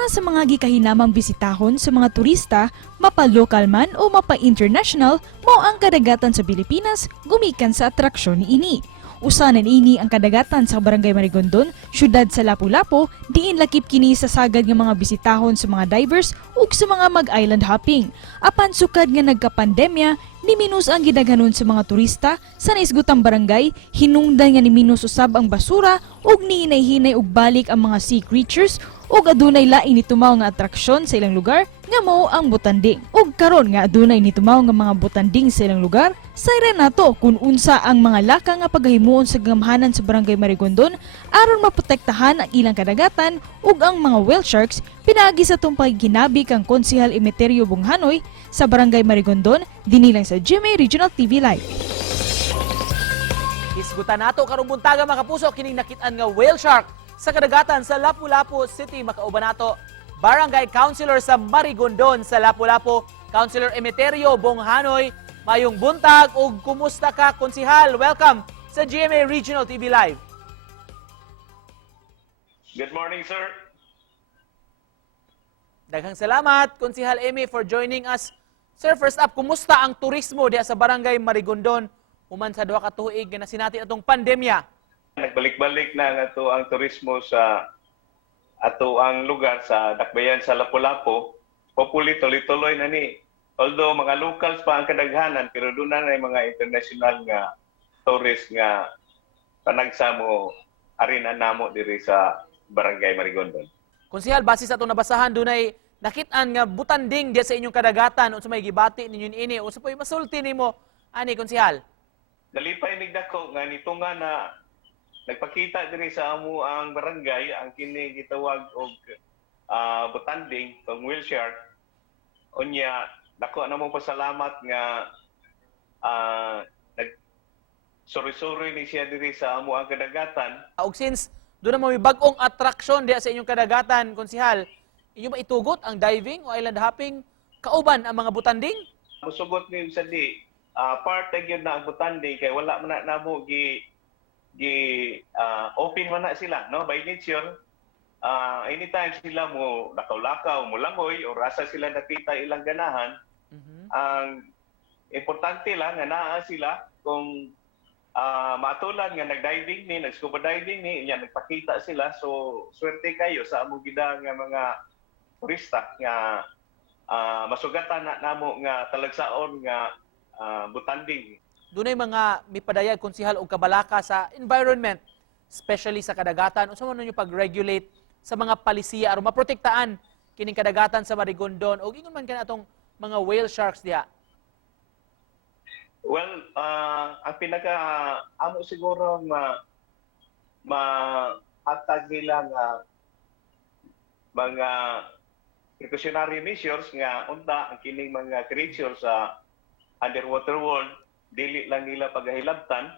Usa sa mga gikahinamang bisitahon sa mga turista, mapa-local man o mapa-international, mao ang kadagatan sa Pilipinas gumikan sa atraksyon niini. Usa na niini ang kadagatan sa Barangay Marigondon, syudad sa Lapu-Lapu, diin lakip kini sa sagad nga mga bisitahon sa mga divers ug sa mga mag-island hopping. Apan sukad nga nagka-pandemya, niminus ang gidaghanon sa mga turista sa naisgutang barangay, hinungdan nga niminus usab ang basura ug nihinay-hinay og balik ang mga sea creatures ug adunay lain nitumaw nga atraksyon sa ilang lugar nga mao ang butanding. Ug karon nga adunay nitumaw nga mga butanding sa ilang lugar, sayra nato kung unsa ang mga laka nga paghimuon sa gamhanan sa Barangay Marigondon aron maprotektahan ang ilang kadagatan ug ang mga whale sharks pinaagi sa tong pagkinabi kang Konsehal Emeterio Bunghanoy sa Barangay Marigondon dinhi lang sa GMA Regional TV Live. Isgutan nato karong buntaga mga kapuso kining nakit-an nga whale shark sa kadagatan sa Lapu-Lapu City. Makauban nato Barangay Councilor sa Marigondon sa Lapu-Lapu, Councilor Emeterio Bunghanoy. Mayong buntag ug kumusta ka, Konsehal? Welcome sa GMA Regional TV Live. Good morning, sir. Daghang salamat, Konsehal Eme, for joining us. Sir, first up, kumusta ang turismo diya sa Barangay Marigondon human sa duha ka tuig nga nasinati atong pandemya? Nagbalik-balik na nga to ang turismo sa ato ang lugar sa Dakbayan sa Lapu-Lapu. Populi tuloy-tuloy na ni. Although mga locals pa ang kadaghanan, pero doon na mga international nga tourist nga panagsamo arena namo diri sa Barangay Marigondon. Konsehal, base sa itong nabasahan, dunay nakit-an nga butanding diya sa inyong kadagatan o sa may gibati ninyo ini o sa po'y masulti nimo ani, Konsehal? Nalipay nigdako nga nito nga na nagpakita diri sa amo ang barangay ang kini gitawag og butanding kung whale shark. Unya dako na mo pasalamat nga suri-suri ni siya diri sa amo ang kadagatan. Og since doon na may bagong atraksyon diya sa inyong kadagatan, Konsehal, inyo ba itugot ang diving o island hopping kauban ang mga butanding? Musugot ni sa di part gyud na ang butanding kay wala man na mo open man na sila, no, by nature. Anytime sila mo lakaw-lakaw, mo langoy o rasa sila nakita ilang ganahan. Ang importante lang nga naa sila kung matulan nga nag-diving ni, nag-scuba diving ni, yan nagpakita sila. So swerte kayo sa amo gida nga mga turista nga masugatan na namo nga talagsaon nga butanding. Dunay mga mipadayag, Konsehal, og kabalaka sa environment, especially sa kadagatan. Unsa man ninyo pag-regulate sa mga palisiya aron maprotektaan kining kadagatan sa Marigondon og ingon man kana atong mga whale sharks diha? Well, ang pinaka amo siguro hatag nila nga mga precautionary measures nga unta ang kining mga creatures sa underwater world dili lang nila pagahilabtan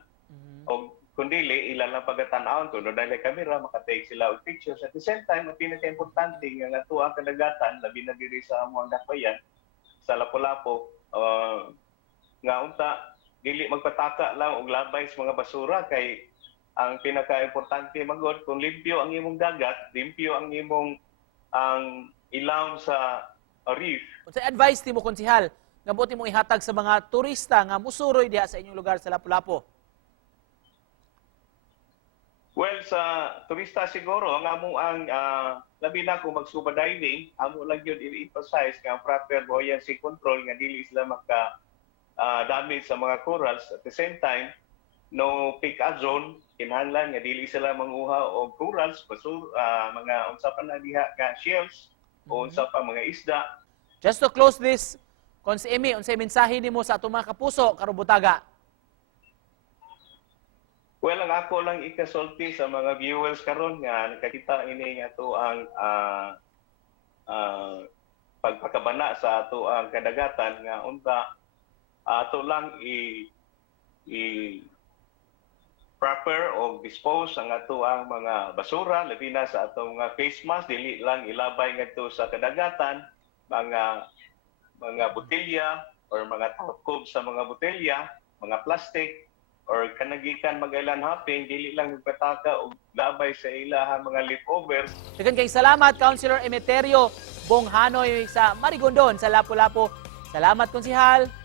o kundili ila lang pagatan-awon kung dahil kamera makatake sila og pictures. At the same time ang pinaka-importante nga ato ang kadagatan labi na diri sa amo ang Dakbayan sa Lapu-Lapu nga unta dili magpataka lang og labay sa mga basura kay ang pinaka-importante magod kung limpyo ang imong dagat, limpyo ang imong ilaw sa reef. Unsay advice nimo, Konsehal, nga buti mo ihatag sa mga turista nga musuroy diha sa inyong lugar sa Lapu-Lapu? Well, sa turista siguro ang amo ang labi na kung mag-scuba diving, amo lang yun i-emphasize nga proper buoyancy control nga dili sila maka damage sa mga corals. At the same time, no pick-up zone, kinahanglan nga dili sila manguha og corals, mga unsa pa na diha ka shells o unsa pa mga isda. Just to close this, Konse Eme, unsay mensahe nimo sa atong mga kapuso karong butaga? Well, ang ako lang ikasulti sa mga viewers karon nga nakakita ini nga to ang pagpakabana sa ato ang kadagatan nga unta ato lang proper o dispose ang ato ang mga basura labi na sa atong mga face mask, dili lang ilabay ngadto sa kadagatan, mga botelya or mga takop sa mga botelya, mga plastic or kanagikan magailan haping dili lang magpataka og labay sa ilaha mga leftovers. Daghang kay salamat Councilor Emeterio Bonghanoy sa Marigondon sa Lapu-Lapu. Salamat konsihal.